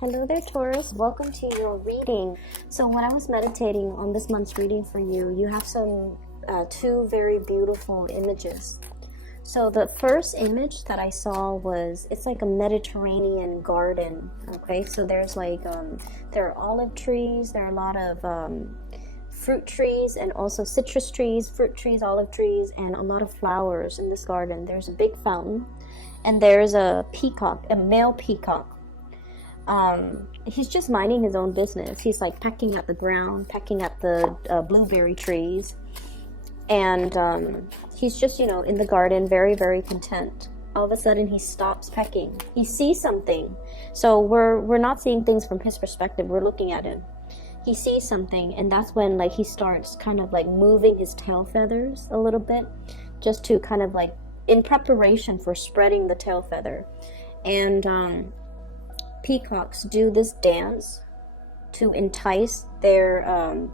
Hello there, Taurus. Welcome to your reading. So when I was meditating on this month's reading for you, you have some two very beautiful images. So the first image that I saw was, it's like a Mediterranean garden. Okay, so there's like, there are olive trees, there are a lot of fruit trees, and also citrus trees, fruit trees, olive trees, and a lot of flowers in this garden. There's a big fountain, and there's a peacock, a male peacock. He's just minding his own business. He's like pecking at the ground, pecking at the blueberry trees, and he's just, you know, in the garden, very, very content. All of a sudden, he stops pecking. He sees something. So we're not seeing things from his perspective. We're looking at him. He sees something, and that's when like he starts kind of like moving his tail feathers a little bit, just to kind of like in preparation for spreading the tail feather. And peacocks do this dance to entice their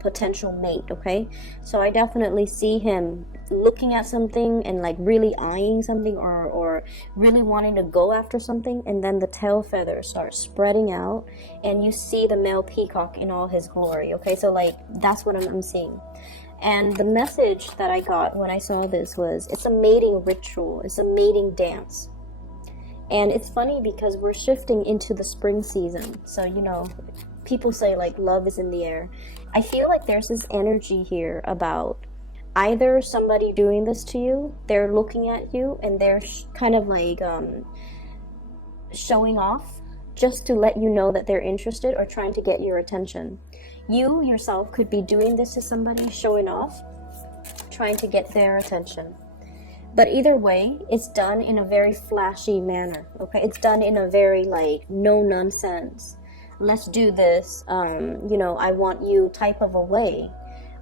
potential mate. Okay, so I definitely see him looking at something and like really eyeing something, or really wanting to go after something, and then the tail feathers start spreading out and you see the male peacock in all his glory. Okay, so like that's what I'm seeing. And the message that I got when I saw this was, it's a mating ritual, it's a mating dance. And it's funny because we're shifting into the spring season. So, you know, people say like love is in the air. I feel like there's this energy here about either somebody doing this to you, they're looking at you and they're kind of like showing off just to let you know that they're interested or trying to get your attention. You yourself could be doing this to somebody, showing off, trying to get their attention. But either way, it's done in a very flashy manner, okay? It's done in a very, like, no-nonsense, let's do this, you know, I want you type of a way,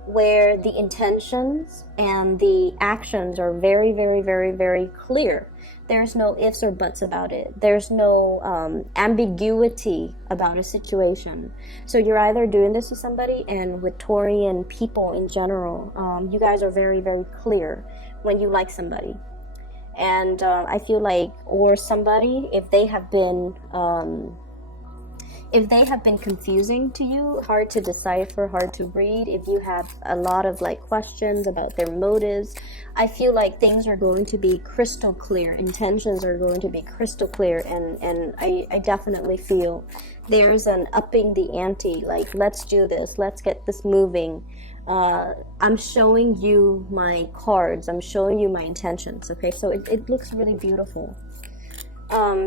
where the intentions and the actions are very, very, very, very clear. There's no ifs or buts about it. There's no ambiguity about a situation. So you're either doing this to somebody, and with Taurian people in general, you guys are very, very clear when you like somebody. And I feel like, or somebody, if they have been confusing to you, hard to decipher, hard to read, if you have a lot of like questions about their motives, I feel like things are going to be crystal clear, intentions are going to be crystal clear, and I definitely feel there's an upping the ante, like let's do this, let's get this moving. I'm showing you my cards, I'm showing you my intentions, okay? So it looks really beautiful.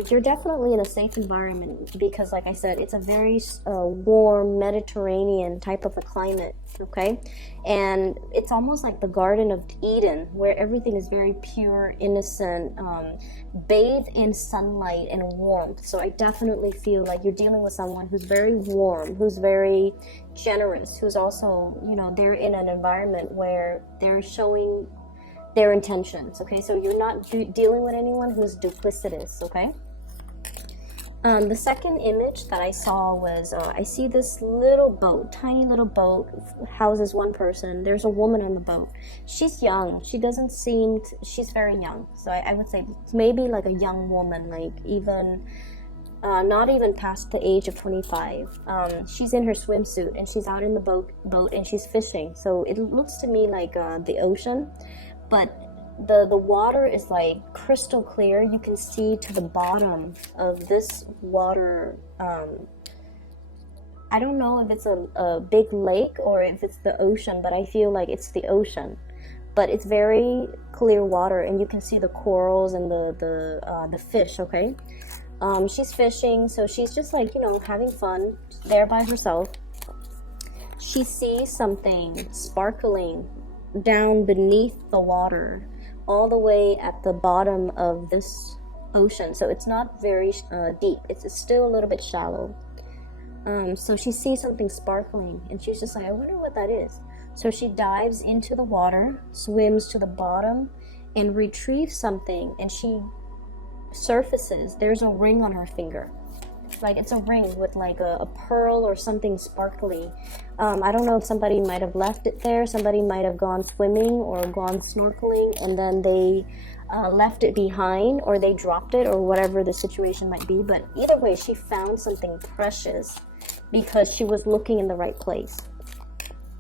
You're definitely in a safe environment because, like I said, it's a very warm Mediterranean type of a climate, okay? And it's almost like the Garden of Eden, where everything is very pure, innocent, bathed in sunlight and warmth. So I definitely feel like you're dealing with someone who's very warm, who's very generous, who's also, you know, they're in an environment where they're showing their intentions, okay? So you're not dealing with anyone who's duplicitous, okay? The second image that I saw was, I see this little boat, tiny little boat, houses one person. There's a woman on the boat. She's young. She doesn't seem, she's very young. So I would say maybe like a young woman, like even, not even past the age of 25. She's in her swimsuit and she's out in the boat and she's fishing. So it looks to me like the ocean. But the water is like crystal clear. You can see to the bottom of this water. I don't know if it's a big lake or if it's the ocean, but I feel like it's the ocean. But it's very clear water, and you can see the corals and the fish, okay? She's fishing, so she's just like, you know, having fun there by herself. She sees something sparkling down beneath the water, all the way at the bottom of this ocean. So it's not very deep. It's still a little bit shallow. So she sees something sparkling, and she's just like, I wonder what that is. So she dives into the water, swims to the bottom, and retrieves something, and she surfaces. There's a ring on her finger. Like it's a ring with like a pearl or something sparkly. I don't know if somebody might have left it there. Somebody might have gone swimming or gone snorkeling, and then they left it behind, or they dropped it, or whatever the situation might be. But either way, she found something precious because she was looking in the right place.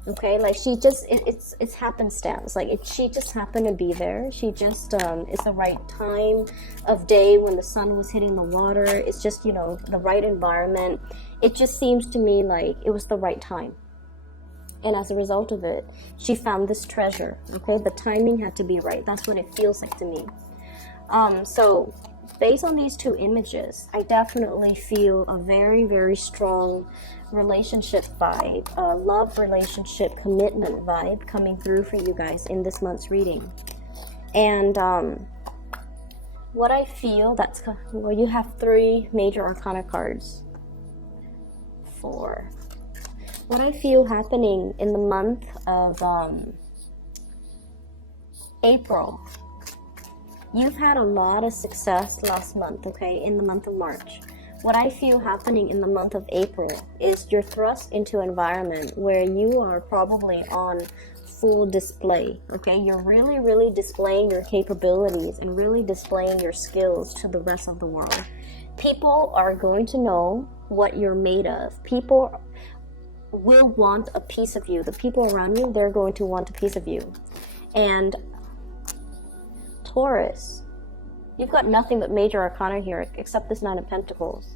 Okay, like she just, it's happenstance. Like she just happened to be there. She just, it's the right time of day when the sun was hitting the water. It's just, you know, the right environment. It just seems to me like it was the right time. And as a result of it, she found this treasure. Okay, the timing had to be right. That's what it feels like to me. So based on these two images, I definitely feel a very, very strong relationship vibe, love relationship commitment vibe coming through for you guys in this month's reading. And what I feel, that's, well, you have 3 major arcana cards. 4. What I feel happening in the month of April, you've had a lot of success last month, okay, in the month of March. What I feel happening in the month of April is you're thrust into an environment where you are probably on full display, okay? You're really, really displaying your capabilities and really displaying your skills to the rest of the world. People are going to know what you're made of. People will want a piece of you. The people around you, they're going to want a piece of you. And Taurus, you've got nothing but major arcana here except this 9 of Pentacles.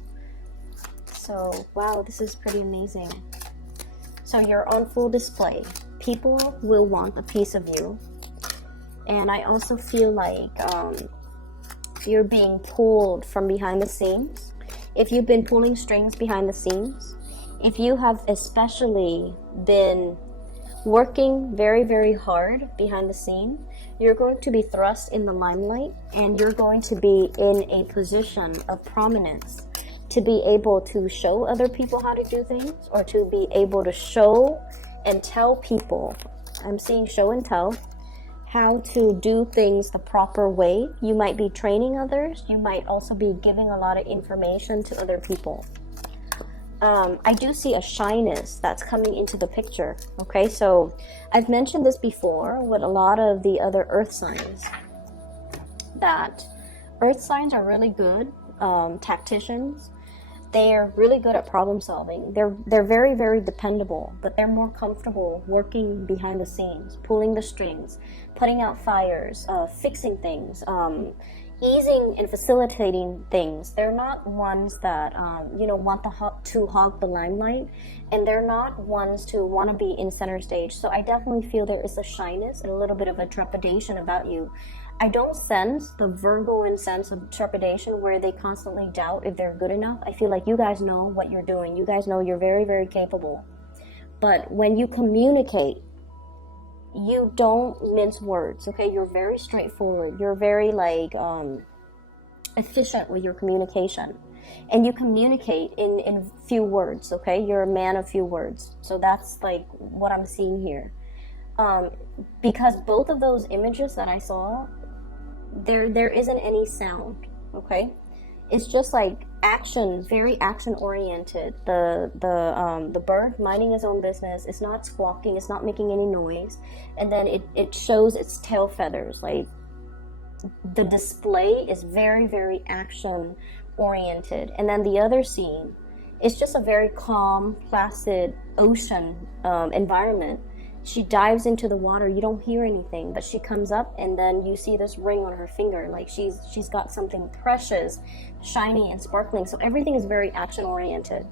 So, wow, this is pretty amazing. So you're on full display. People will want a piece of you. And I also feel like you're being pulled from behind the scenes. If you've been pulling strings behind the scenes, if you have especially been working very, very hard behind the scene, you're going to be thrust in the limelight, and you're going to be in a position of prominence to be able to show other people how to do things, or to be able to show and tell people, I'm seeing show and tell, how to do things the proper way. You might be training others. You might also be giving a lot of information to other people. I do see a shyness that's coming into the picture. Okay, so I've mentioned this before with a lot of the other earth signs, that earth signs are really good tacticians. They are really good at problem solving. They're very, very dependable, but they're more comfortable working behind the scenes, pulling the strings, putting out fires, fixing things, easing and facilitating things. They're not ones that want to hog the limelight, and they're not ones to want to be in center stage. So I definitely feel there is a shyness and a little bit of a trepidation about you. I don't sense the Virgoan sense of trepidation where they constantly doubt if they're good enough. I feel like you guys know what you're doing. You guys know you're very, very capable. But when you communicate, you don't mince words, okay? You're very straightforward. You're very efficient with your communication. And you communicate in few words, okay? You're a man of few words. So that's like what I'm seeing here. Because both of those images that I saw, there isn't any sound, okay? It's just like action, very action oriented. The bird minding his own business. It's not squawking. It's not making any noise. And then it shows its tail feathers. Like the display is very, very action oriented. And then the other scene, it's just a very calm, placid ocean environment. She dives into the water. You don't hear anything, but she comes up, and then you see this ring on her finger. Like she's got something precious, shiny and sparkling. So everything is very action oriented.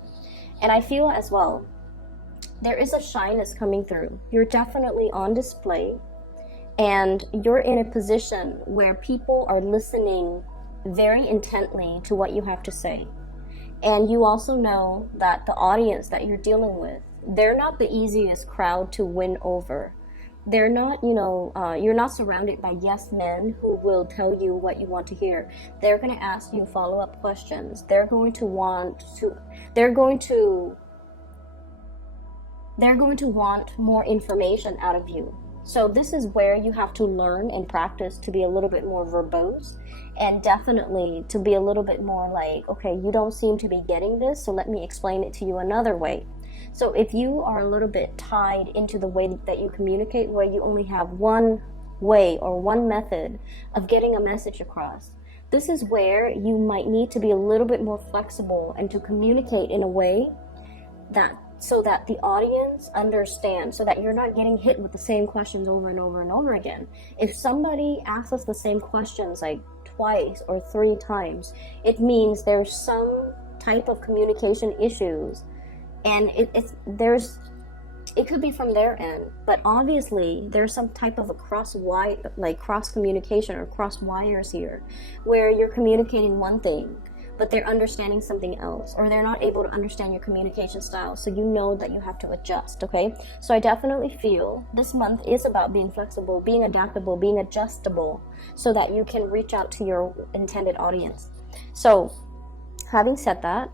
And I feel as well, there is a shyness coming through. You're definitely on display, and you're in a position where people are listening very intently to what you have to say. And you also know that the audience that you're dealing with, they're not the easiest crowd to win over. They're not, you're not surrounded by yes men who will tell you what you want to hear. They're going to ask you follow-up questions. They're going to want more information out of you. So this is where you have to learn and practice to be a little bit more verbose, and definitely to be a little bit more like, okay, you don't seem to be getting this, so let me explain it to you another way. So if you are a little bit tied into the way that you communicate, where you only have one way or one method of getting a message across. This is where you might need to be a little bit more flexible and to communicate in a way that so that the audience understands, so that you're not getting hit with the same questions over and over and over again. If somebody asks us the same questions like twice or 3 times, it means there's some type of communication issues, and it could be from their end, but obviously there's some type of a cross communication or cross wires here, where you're communicating one thing but they're understanding something else, or they're not able to understand your communication style, so you know that you have to adjust. Okay, so I definitely feel this month is about being flexible, being adaptable, being adjustable, so that you can reach out to your intended audience. So having said that,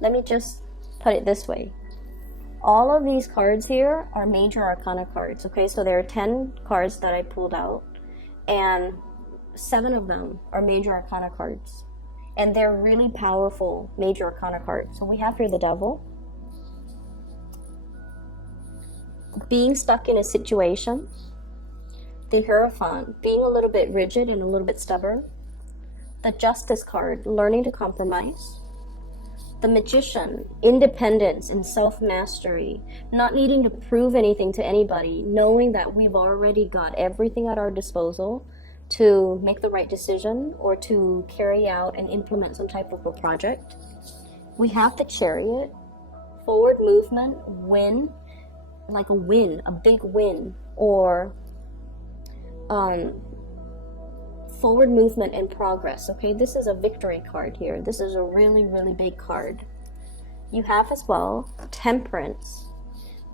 let me just put it this way. All of these cards here are major arcana cards. Okay, so there are 10 cards that I pulled out, and 7 of them are major arcana cards. And they're really powerful major arcana cards. So we have here the Devil, being stuck in a situation, the Hierophant, being a little bit rigid and a little bit stubborn, the Justice card, learning to compromise, the Magician, independence and self-mastery, not needing to prove anything to anybody, knowing that we've already got everything at our disposal to make the right decision or to carry out and implement some type of a project. We have the Chariot, forward movement, win, like a win, a big win, or forward movement and progress. Okay, this is a victory card here. This is a really, really big card. You have as well Temperance,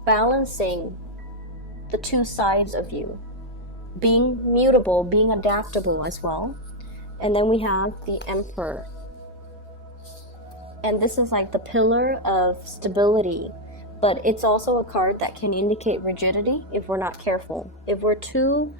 balancing the 2 sides of you, being mutable, being adaptable as well. And then we have the Emperor, and this is like the pillar of stability, but it's also a card that can indicate rigidity if we're not careful. If we're too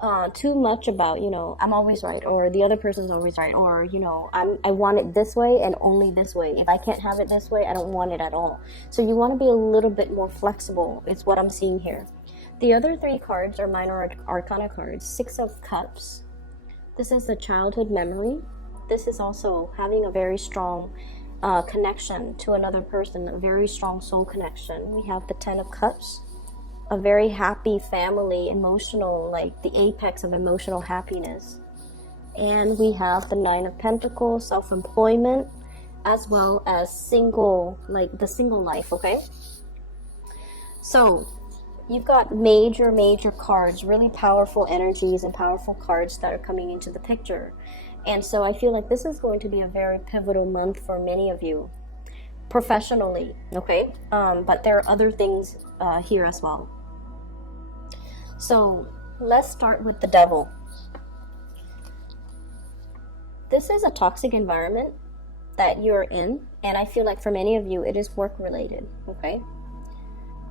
much about, I'm always right, or the other person's always right, or I want it this way and only this way. If I can't have it this way, I don't want it at all. So you want to be a little bit more flexible. It's what I'm seeing here. The other 3 cards are minor arcana cards. 6 of Cups. This is the childhood memory. This is also having a very strong connection to another person, a very strong soul connection. We have the 10 of Cups, a very happy family, emotional, like the apex of emotional happiness. And we have the 9 of Pentacles, self-employment, as well as single, like the single life. Okay, so you've got major cards, really powerful energies and powerful cards that are coming into the picture. And so I feel like this is going to be a very pivotal month for many of you professionally. Okay, but there are other things here as well. So let's start with the Devil. This is a toxic environment that you're in, and I feel like for many of you it is work related. Okay,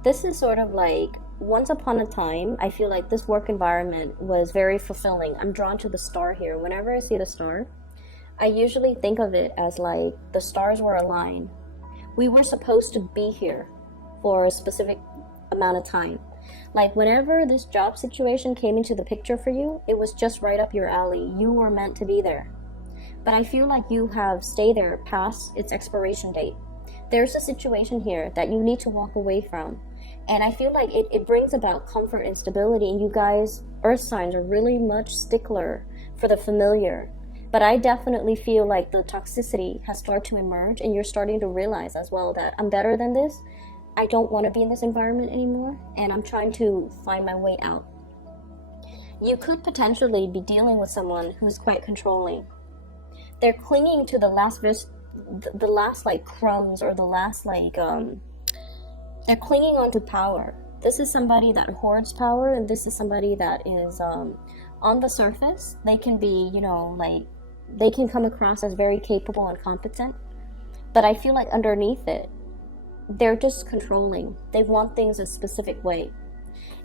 this is sort of like, once upon a time, I feel like this work environment was very fulfilling. I'm drawn to the star here. Whenever I see the star, I usually think of it as like the stars were aligned. We were supposed to be here for a specific amount of time. Like whenever this job situation came into the picture for you, it was just right up your alley. You were meant to be there. But I feel like you have stayed there past its expiration date. There's a situation here that you need to walk away from. And I feel like it brings about comfort and stability. And you guys, earth signs, are really much stickler for the familiar. But I definitely feel like the toxicity has started to emerge, and you're starting to realize as well that I'm better than this. I don't want to be in this environment anymore, and I'm trying to find my way out. You could potentially be dealing with someone who's quite controlling. They're clinging to the last like crumbs, or the last like they're clinging onto power. This is somebody that hoards power, and this is somebody that is on the surface. They can be, like, they can come across as very capable and competent, but I feel like underneath it, they're just controlling. They want things a specific way.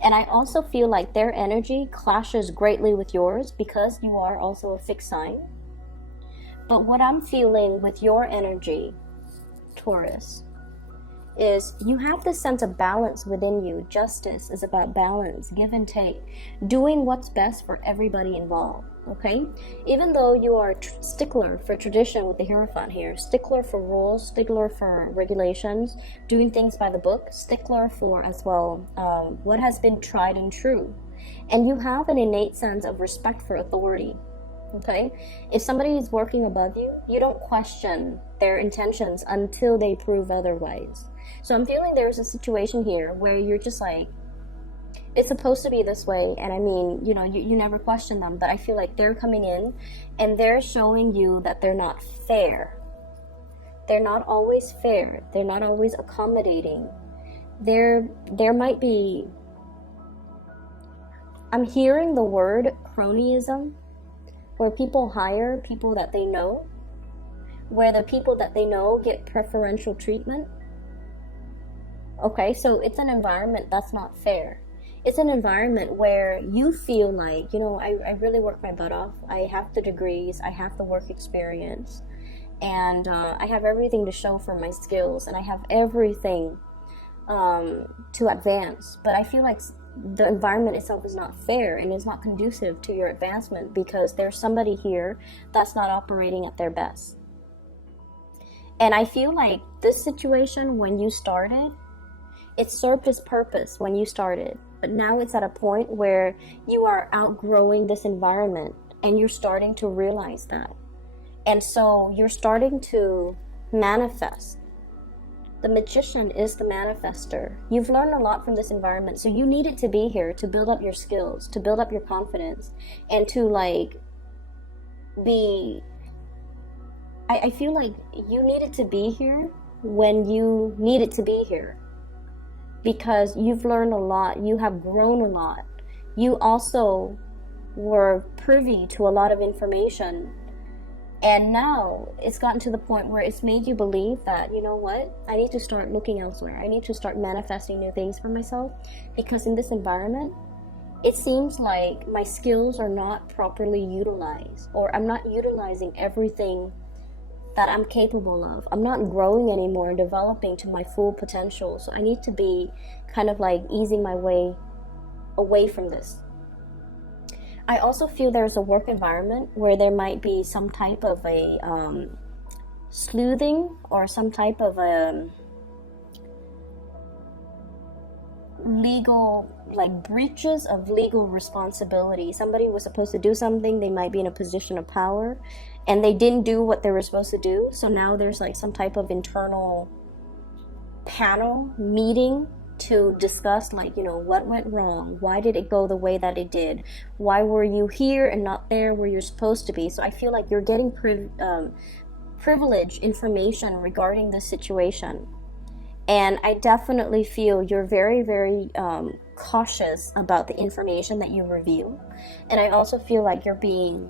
And I also feel like their energy clashes greatly with yours because you are also a fixed sign. But what I'm feeling with your energy, Taurus, is you have this sense of balance within you. Justice is about balance, give and take, doing what's best for everybody involved. Okay, even though you are a stickler for tradition with the Hierophant here, stickler for rules, stickler for regulations, doing things by the book, stickler for as well what has been tried and true, and you have an innate sense of respect for authority. Okay, if somebody is working above you, you don't question their intentions until they prove otherwise. So I'm feeling there's a situation here where you're just like, it's supposed to be this way, and I mean, you know, you never question them, but I feel like they're coming in and they're showing you that they're not fair. They're not always fair. They're not always accommodating. There might be, I'm hearing the word cronyism, where people hire people that they know, where the people that they know get preferential treatment. Okay, so it's an environment that's not fair. It's an environment where you feel like, you know, I really work my butt off. I have the degrees, I have the work experience, and I have everything to show for my skills, and I have everything to advance. But I feel like the environment itself is not fair and is not conducive to your advancement because there's somebody here that's not operating at their best. And I feel like this situation, when you started, it served its purpose when you started. But now it's at a point where you are outgrowing this environment and you're starting to realize that. And so you're starting to manifest. The magician is the manifester. You've learned a lot from this environment, so you needed to be here to build up your skills, to build up your confidence, and to like be... I feel like you needed to be here when you needed to be here. Because you've learned a lot, you have grown a lot. You also were privy to a lot of information. And now it's gotten to the point where it's made you believe that, you know what, I need to start looking elsewhere. I need to start manifesting new things for myself. Because in this environment, it seems like my skills are not properly utilized. Or I'm not utilizing everything that I'm capable of. I'm not growing anymore, developing to my full potential. So I need to be kind of like easing my way away from this. I also feel there's a work environment where there might be some type of a sleuthing or some type of a legal, like breaches of legal responsibility. Somebody was supposed to do something, they might be in a position of power, and they didn't do what they were supposed to do. So now there's like some type of internal panel meeting to discuss, like, you know, what went wrong? Why did it go the way that it did? Why were you here and not there where you're supposed to be? So I feel like you're getting privileged information regarding the situation. And I definitely feel you're very, very cautious about the information that you review. And I also feel like you're being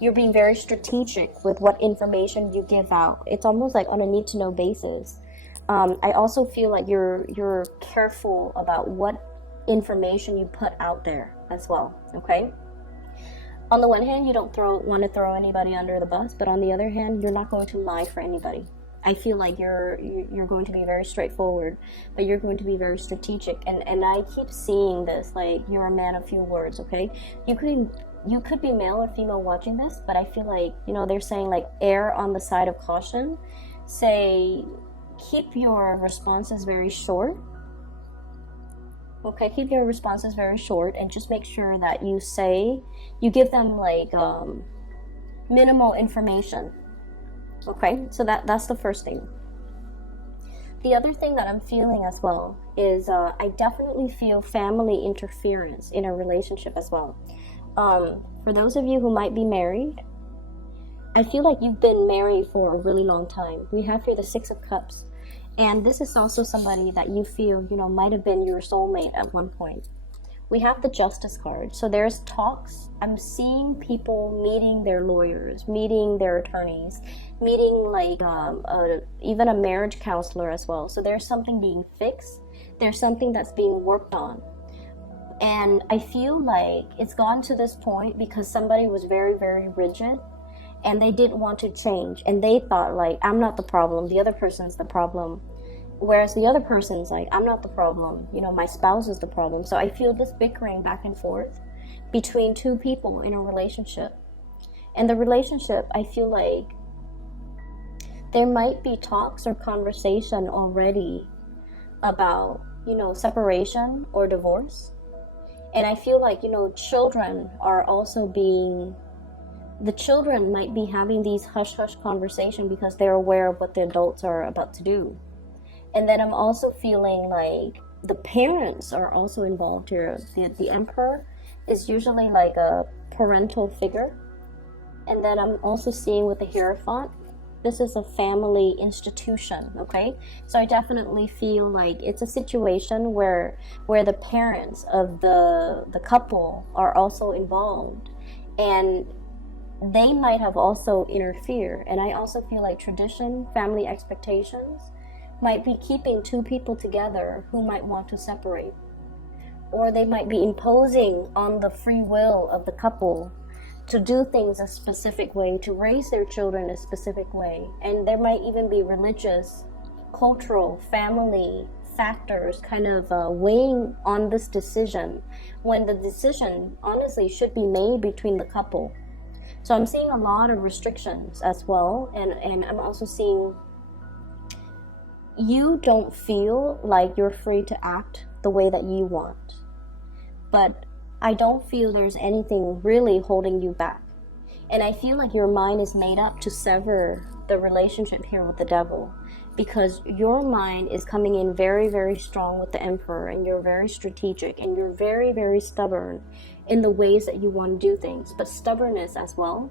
very strategic with what information you give out. It's almost like on a need-to-know basis. I also feel like you're careful about what information you put out there as well. Okay. On the one hand, you don't want to throw anybody under the bus, but on the other hand, you're not going to lie for anybody. I feel like you're going to be very straightforward, but you're going to be very strategic. And I keep seeing this, like, you're a man of few words. Okay. You could be male or female watching this, but I feel like, you know, they're saying like err on the side of caution. Say, keep your responses very short. Okay, keep your responses very short and just make sure that you give them like minimal information. Okay, so that's the first thing. The other thing that I'm feeling as well is I definitely feel family interference in a relationship as well. For those of you who might be married, I feel like you've been married for a really long time. We have here the Six of Cups. And this is also somebody that you feel, you know, might have been your soulmate at one point. We have the Justice card. So there's talks. I'm seeing people meeting their lawyers, meeting their attorneys, meeting like even a marriage counselor as well. So there's something being fixed. There's something that's being worked on. And I feel like it's gone to this point because somebody was very, very rigid and they didn't want to change. And they thought like, I'm not the problem, the other person's the problem. Whereas the other person's like, I'm not the problem, you know, my spouse is the problem. So I feel this bickering back and forth between two people in a relationship. And the relationship, I feel like there might be talks or conversation already about, you know, separation or divorce. And I feel like, you know, children are also the children might be having these hush-hush conversations because they're aware of what the adults are about to do. And then I'm also feeling like the parents are also involved here. The emperor is usually like a parental figure. And then I'm also seeing with the Hierophant, this is a family institution, okay? So I definitely feel like it's a situation where the parents of the couple are also involved. And they might have also interfered. And I also feel like tradition, family expectations might be keeping two people together who might want to separate. Or they might be imposing on the free will of the couple to do things a specific way, to raise their children a specific way. And there might even be religious, cultural, family factors kind of weighing on this decision, when the decision honestly should be made between the couple. So I'm seeing a lot of restrictions as well, and I'm also seeing you don't feel like you're free to act the way that you want. But I don't feel there's anything really holding you back. And I feel like your mind is made up to sever the relationship here with the devil, because your mind is coming in very, very strong with the emperor, and you're very strategic, and you're very, very stubborn in the ways that you want to do things. But stubbornness as well.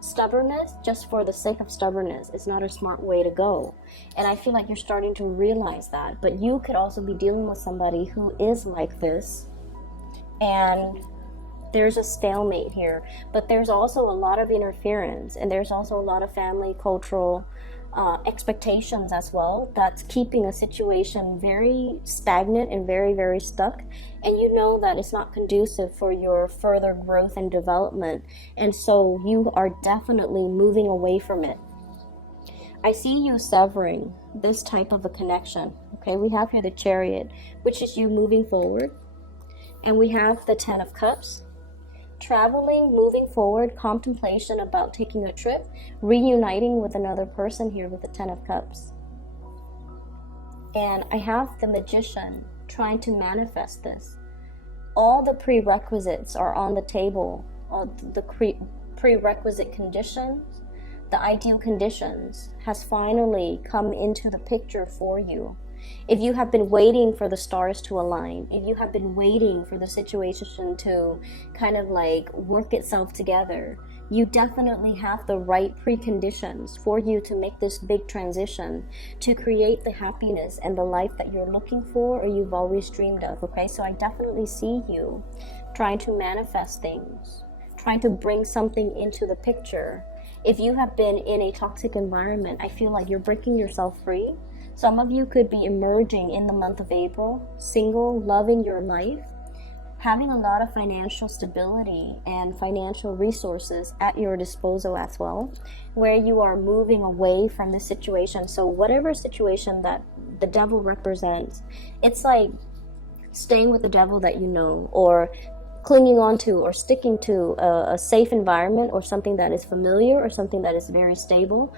Stubbornness, just for the sake of stubbornness, is not a smart way to go. And I feel like you're starting to realize that. But you could also be dealing with somebody who is like this, and there's a stalemate here. But there's also a lot of interference, and there's also a lot of family, cultural expectations as well, that's keeping a situation very stagnant and very, very stuck. And you know that it's not conducive for your further growth and development, and so you are definitely moving away from it. I see you severing this type of a connection. Okay, we have here the Chariot, which is you moving forward, and we have the Ten of Cups, traveling, moving forward, contemplation about taking a trip, reuniting with another person here with the Ten of Cups. And I have the Magician trying to manifest this. All the prerequisites are on the table, all the prerequisite conditions, the ideal conditions has finally come into the picture for you. If you have been waiting for the stars to align, if you have been waiting for the situation to kind of like work itself together, you definitely have the right preconditions for you to make this big transition, to create the happiness and the life that you're looking for or you've always dreamed of, okay? So I definitely see you trying to manifest things, trying to bring something into the picture. If you have been in a toxic environment, I feel like you're breaking yourself free. Some of you could be emerging in the month of April, single, loving your life, having a lot of financial stability and financial resources at your disposal as well, where you are moving away from the situation. So whatever situation that the devil represents, it's like staying with the devil that you know, or clinging on to or sticking to a safe environment, or something that is familiar, or something that is very stable.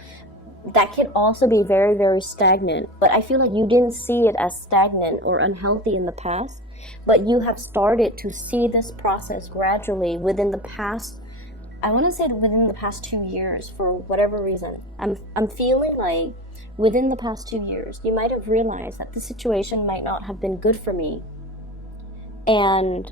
That can also be very, very stagnant. But I feel like you didn't see it as stagnant or unhealthy in the past, but you have started to see this process gradually within the past, I want to say within the past 2 years, for whatever reason. I'm feeling like within the past 2 years, you might have realized that the situation might not have been good for me. And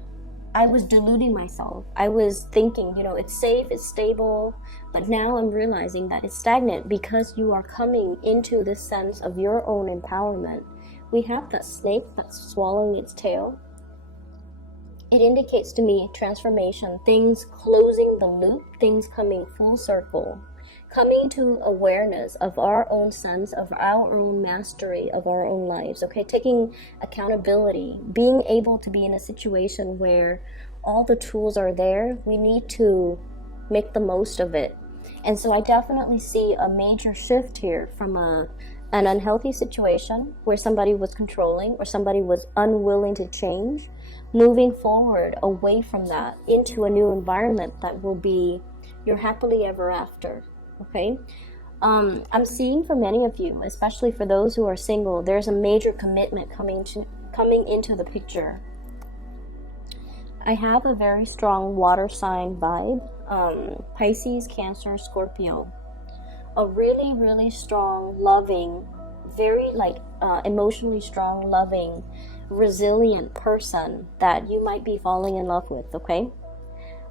I was deluding myself. I was thinking, you know, it's safe, it's stable, but now I'm realizing that it's stagnant because you are coming into this sense of your own empowerment. We have that snake that's swallowing its tail. It indicates to me transformation, things closing the loop, things coming full circle, coming to awareness of our own sense, of our own mastery of our own lives, okay? Taking accountability, being able to be in a situation where all the tools are there. We need to make the most of it. And so I definitely see a major shift here from an an unhealthy situation where somebody was controlling or somebody was unwilling to change, moving forward away from that into a new environment that will be your happily ever after. Okay, I'm seeing for many of you, especially for those who are single, there's a major commitment coming into the picture. I have a very strong water sign vibe, Pisces, Cancer, Scorpio. A really, really strong, loving, very emotionally strong, loving, resilient person that you might be falling in love with, okay?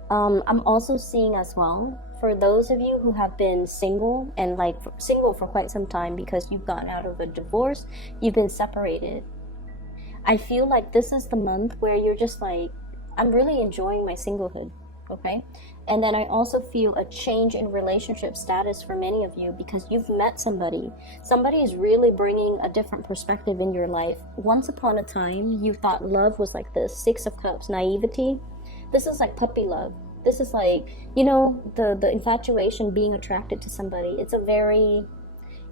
I'm also seeing as well, for those of you who have been single and single for quite some time because you've gotten out of a divorce, you've been separated. I feel like this is the month where you're just like, I'm really enjoying my singlehood, okay? And then I also feel a change in relationship status for many of you because you've met somebody. Somebody is really bringing a different perspective in your life. Once upon a time, you thought love was like this, Six of Cups, naivety. This is like puppy love. This is like, the infatuation, being attracted to somebody. It's a very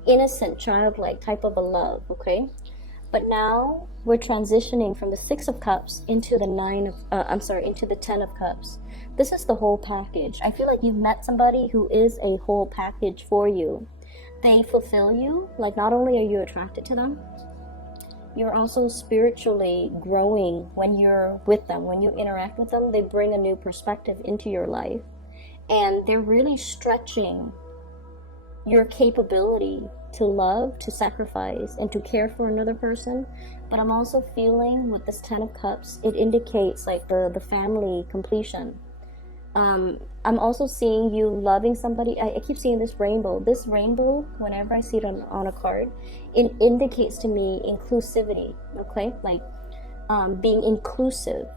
innocent, childlike type of a love, okay? But now we're transitioning from the Six of Cups into the into the Ten of Cups. This is the whole package. I feel like you've met somebody who is a whole package for you. They fulfill you. Like, not only are you attracted to them, you're also spiritually growing when you're with them. When you interact with them, they bring a new perspective into your life. And they're really stretching your capability to love, to sacrifice, and to care for another person. But I'm also feeling with this Ten of Cups, it indicates like the family completion. I'm also seeing you loving somebody. I keep seeing this rainbow. This rainbow, whenever I see it on a card, it indicates to me inclusivity, okay? Like being inclusive.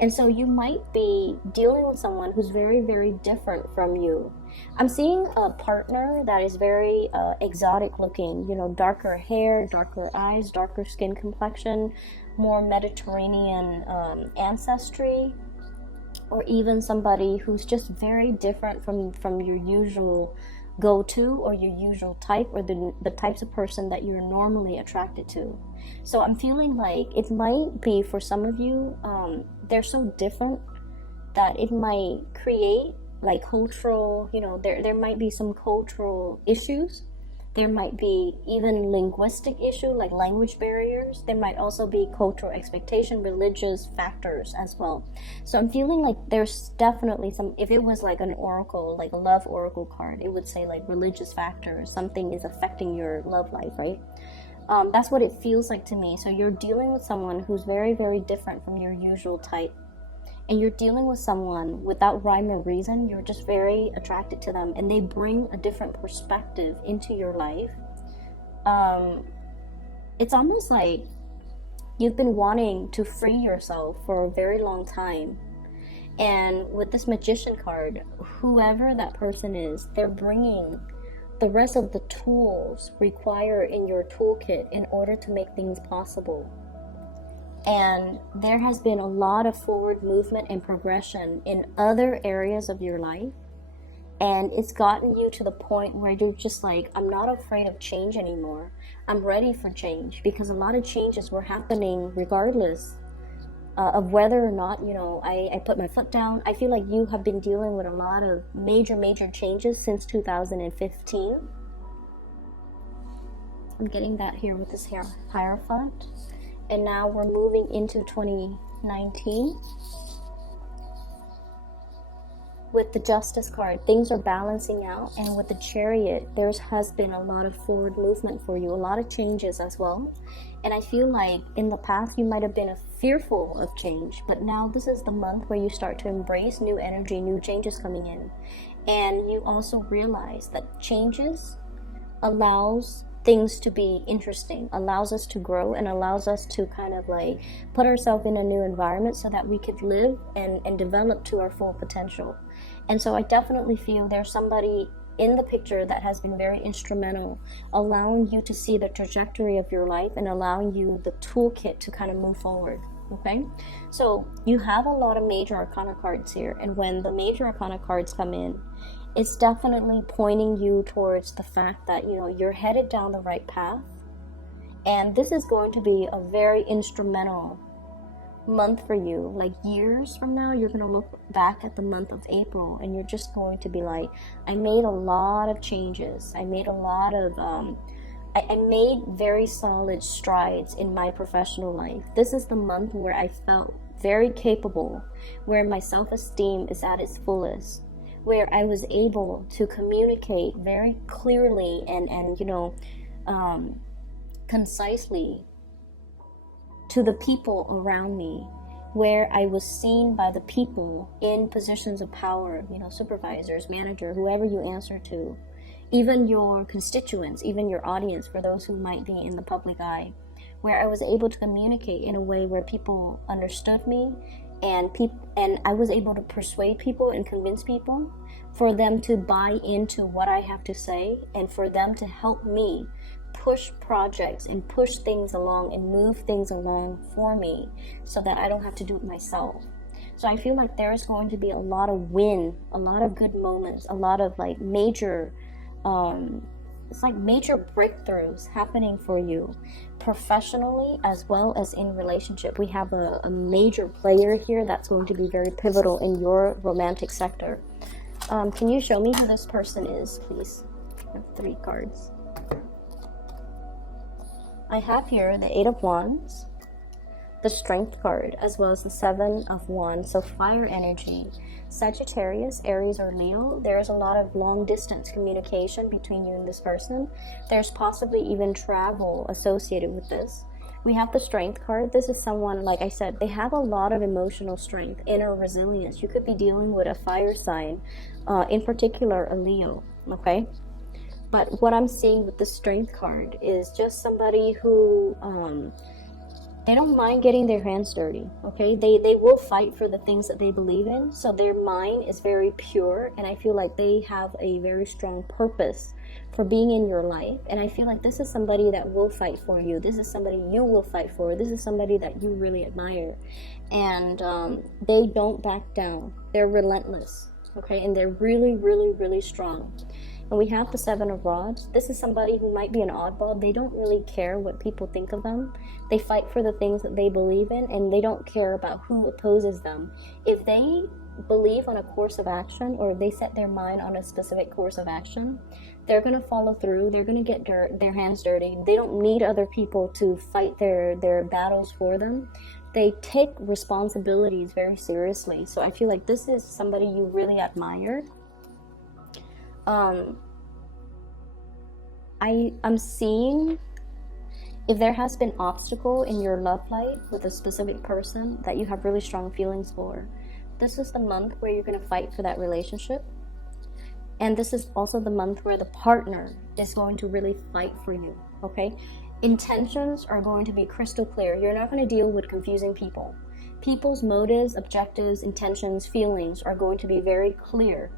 And so you might be dealing with someone who's very, very different from you. I'm seeing a partner that is very exotic looking, darker hair, darker eyes, darker skin complexion, more Mediterranean ancestry, or even somebody who's just very different from your usual go-to or your usual type, or the types of person that you're normally attracted to. So I'm feeling like it might be, for some of you, they're so different that it might create like cultural, there might be some cultural issues. There might be even linguistic issue, like language barriers. There might also be cultural expectation, religious factors as well. So I'm feeling like there's definitely some, if it was like an oracle, like a love oracle card, it would say like religious factors, something is affecting your love life, right? That's what it feels like to me. So you're dealing with someone who's very, very different from your usual type. And you're dealing with someone without rhyme or reason. You're just very attracted to them, and they bring a different perspective into your life. It's almost like you've been wanting to free yourself for a very long time. And with this Magician card, whoever that person is, they're bringing the rest of the tools required in your toolkit in order to make things possible. And there has been a lot of forward movement and progression in other areas of your life. And it's gotten you to the point where you're just like, I'm not afraid of change anymore. I'm ready for change, because a lot of changes were happening regardless of whether or not, I put my foot down. I feel like you have been dealing with a lot of major, major changes since 2015. I'm getting that here with this Hierophant. And now we're moving into 2019 with the Justice card. Things are balancing out, and with the Chariot, there has been a lot of forward movement for you, a lot of changes as well. And I feel like in the past you might have been fearful of change, but now this is the month where you start to embrace new energy, new changes coming in. And you also realize that changes allows things to be interesting, allows us to grow, and allows us to kind of like put ourselves in a new environment so that we could live and develop to our full potential. And so I definitely feel there's somebody in the picture that has been very instrumental, allowing you to see the trajectory of your life and allowing you the toolkit to kind of move forward. Okay, so you have a lot of major arcana cards here, and when the major arcana cards come in, it's definitely pointing you towards the fact that, you know, you're headed down the right path. And this is going to be a very instrumental month for you. Like years from now, you're going to look back at the month of April and you're just going to be like, I made a lot of changes. I made a lot of, I made very solid strides in my professional life. This is the month where I felt very capable, where my self-esteem is at its fullest, where I was able to communicate very clearly and you know, concisely to the people around me, where I was seen by the people in positions of power, you know, supervisors, manager, whoever you answer to, even your constituents, even your audience, for those who might be in the public eye, where I was able to communicate in a way where people understood me, and I was able to persuade people and convince people for them to buy into what I have to say, and for them to help me push projects and push things along and move things along for me so that I don't have to do it myself. So I feel like there's going to be a lot of win, a lot of good moments, a lot of like major it's like major breakthroughs happening for you professionally as well as in relationship. We have a major player here that's going to be very pivotal in your romantic sector. Can you show me who this person is, please? I have 3 cards. I have here the 8 of Wands, the Strength card, as well as the 7 of Wands, so fire energy. Sagittarius, Aries, or Leo, there's a lot of long distance communication between you and this person. There's possibly even travel associated with this. We have the Strength card. This is someone, like I said, they have a lot of emotional strength, inner resilience. You could be dealing with a fire sign, in particular a Leo, okay? But what I'm seeing with the Strength card is just somebody who, they don't mind getting their hands dirty, okay? They will fight for the things that they believe in. So their mind is very pure, and I feel like they have a very strong purpose for being in your life. And I feel like this is somebody that will fight for you. This is somebody you will fight for. This is somebody that you really admire. And they don't back down. They're relentless, okay? And they're really, really, really strong. And we have the 7 of Rods. This is somebody who might be an oddball. They don't really care what people think of them. They fight for the things that they believe in, and they don't care about who opposes them. If they believe on a course of action, or they set their mind on a specific course of action, they're going to follow through. They're going to get their hands dirty. They don't need other people to fight their battles for them. They take responsibilities very seriously. So I feel like this is somebody you really admire. I'm seeing if there has been obstacle in your love life with a specific person that you have really strong feelings for, this is the month where you're going to fight for that relationship. And this is also the month where the partner is going to really fight for you, okay? Intentions are going to be crystal clear. You're not going to deal with confusing people. People's motives, objectives, intentions, feelings are going to be very clear.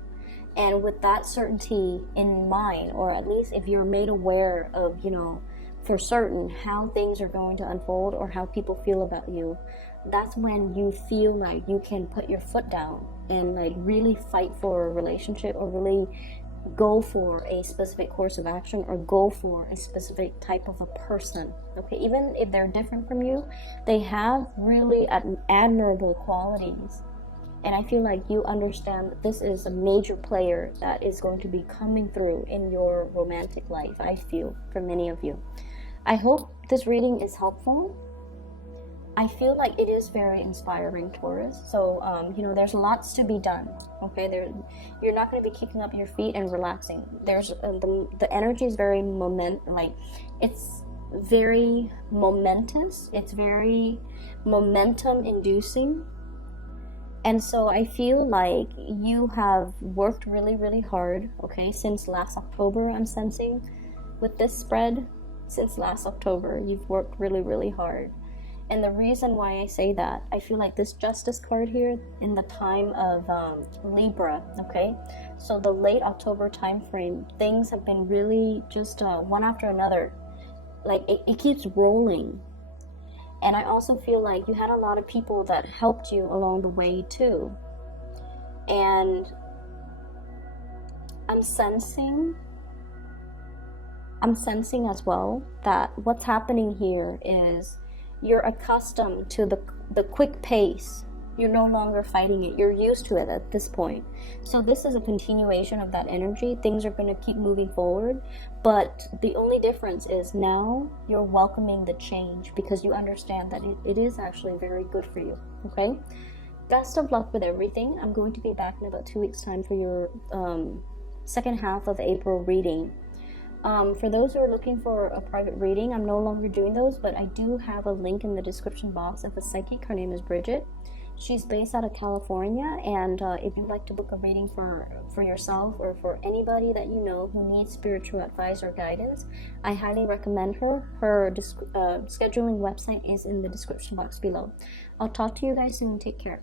And with that certainty in mind, or at least if you're made aware of, you know, for certain how things are going to unfold or how people feel about you, that's when you feel like you can put your foot down and like really fight for a relationship, or really go for a specific course of action, or go for a specific type of a person, okay? Even if they're different from you, they have really admirable qualities. And I feel like you understand that this is a major player that is going to be coming through in your romantic life, I feel, for many of you. I hope this reading is helpful. I feel like it is very inspiring, Taurus. So, you know, there's lots to be done, okay? You're not going to be kicking up your feet and relaxing. There's the energy is very it's very momentous. It's very momentum-inducing. And so I feel like you have worked really, really hard, okay, since last October, I'm sensing. With this spread, since last October, you've worked really, really hard. And the reason why I say that, I feel like this Justice card here in the time of Libra, okay? So the late October time frame, things have been really just one after another. Like, it keeps rolling. And I also feel like you had a lot of people that helped you along the way too. And I'm sensing as well that what's happening here is you're accustomed to the quick pace. You're no longer fighting it. You're used to it at this point. So this is a continuation of that energy. Things are going to keep moving forward. But the only difference is now you're welcoming the change because you understand that it is actually very good for you. Okay? Best of luck with everything. I'm going to be back in about 2 weeks' time for your second half of April reading. For those who are looking for a private reading, I'm no longer doing those, but I do have a link in the description box of a psychic. Her name is Bridget. She's based out of California, and if you'd like to book a reading for yourself or for anybody that you know who needs spiritual advice or guidance, I highly recommend her. Her scheduling website is in the description box below. I'll talk to you guys soon. Take care.